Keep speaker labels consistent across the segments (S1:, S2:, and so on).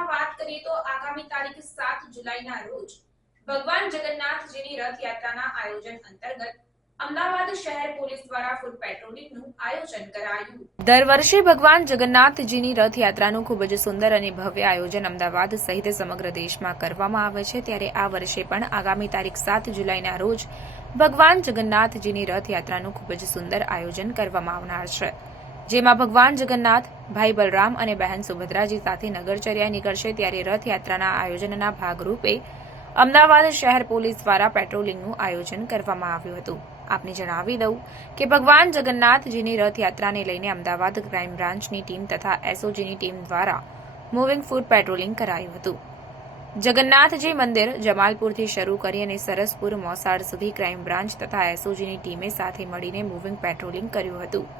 S1: વિગતમાં વાત કરીએ તો આગામી તારીખ સાત જુલાઈના રોજ ભગવાન જગન્નાથજીની રથયાત્રાના આયોજન અંતર્ગત અમદાવાદ શહેર પોલીસ દ્વારા ફૂડ પેટ્રોલિંગનું આયોજન કરાયું
S2: દર વર્ષે ભગવાન જગન્નાથજીની રથયાત્રાનું ખૂબ જ સુંદર અને ભવ્ય આયોજન અમદાવાદ સહિત સમગ્ર દેશમાં કરવામાં આવે છે ત્યારે આ વર્ષે પણ આગામી તારીખ સાત જુલાઈના રોજ ભગવાન જગન્નાથજીની રથયાત્રાનું ખૂબ જ સુંદર આયોજન કરવામાં આવનાર છે જેમાં ભગવાન જગન્નાથ ભાઈ બલરામ અને બહેન સુભદ્રાજી સાથે નગરચર્યા નીકળશે ત્યારે રથયાત્રાના આયોજનના ભાગરૂપે અમદાવાદ શહેર પોલીસ દ્વારા પેટ્રોલિંગનું આયોજન કરવામાં આવ્યું હતું આપને જણાવી દઉં કે ભગવાન જગન્નાથજીની રથયાત્રાને લઈને અમદાવાદ ક્રાઇમ બ્રાન્ચની ટીમ તથા એસઓજીની ટીમ દ્વારા મૂવિંગ ફૂડ પેટ્રોલિંગ કરાયું હતું જગન્નાથજી મંદિર જમાલપુરથી શરૂ કરી અને સરસપુર મોસાળ સુધી ક્રાઇમ બ્રાન્ચ તથા એસઓજીની ટીમે સાથે મળીને મૂવિંગ પેટ્રોલિંગ કર્યું હતું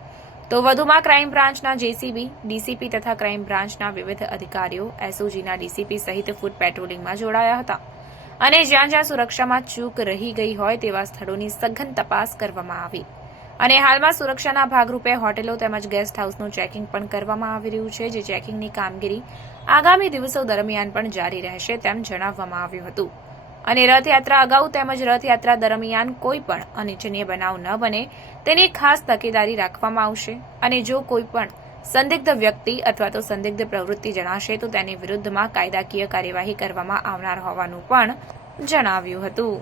S2: તો વધુમાં ક્રાઇમ બ્રાન્ચના જેસીબી ડીસીપી તથા ક્રાઇમ બ્રાન્ચના વિવિધ અધિકારીઓ એસઓજીના ડીસીપી સહિત ફૂડ પેટ્રોલિંગમાં જોડાયા હતા અને જ્યાં જ્યાં સુરક્ષામાં ચૂક રહી ગઈ હોય તેવા સ્થળોની સઘન તપાસ કરવામાં આવી અને હાલમાં સુરક્ષાના ભાગરૂપે હોટેલો તેમજ ગેસ્ટ હાઉસનું ચેકિંગ પણ કરવામાં આવી રહ્યું છે જે ચેકિંગની કામગીરી આગામી દિવસો દરમિયાન પણ જારી રહેશે તેમ જણાવવામાં આવ્યું હતું અને રથયાત્રા અગાઉ તેમજ રથયાત્રા દરમિયાન કોઈ પણ અનિચ્છનીય બનાવ ન બને તેની ખાસ તકેદારી રાખવામાં આવશે અને જો કોઈ પણ સંદિગ્ધ વ્યક્તિ અથવા તો સંદિગ્ધ પ્રવૃત્તિ જણાશે તો તેની વિરુદ્ધમાં કાયદાકીય કાર્યવાહી કરવામાં આવનાર હોવાનું પણ જણાવ્યું હતું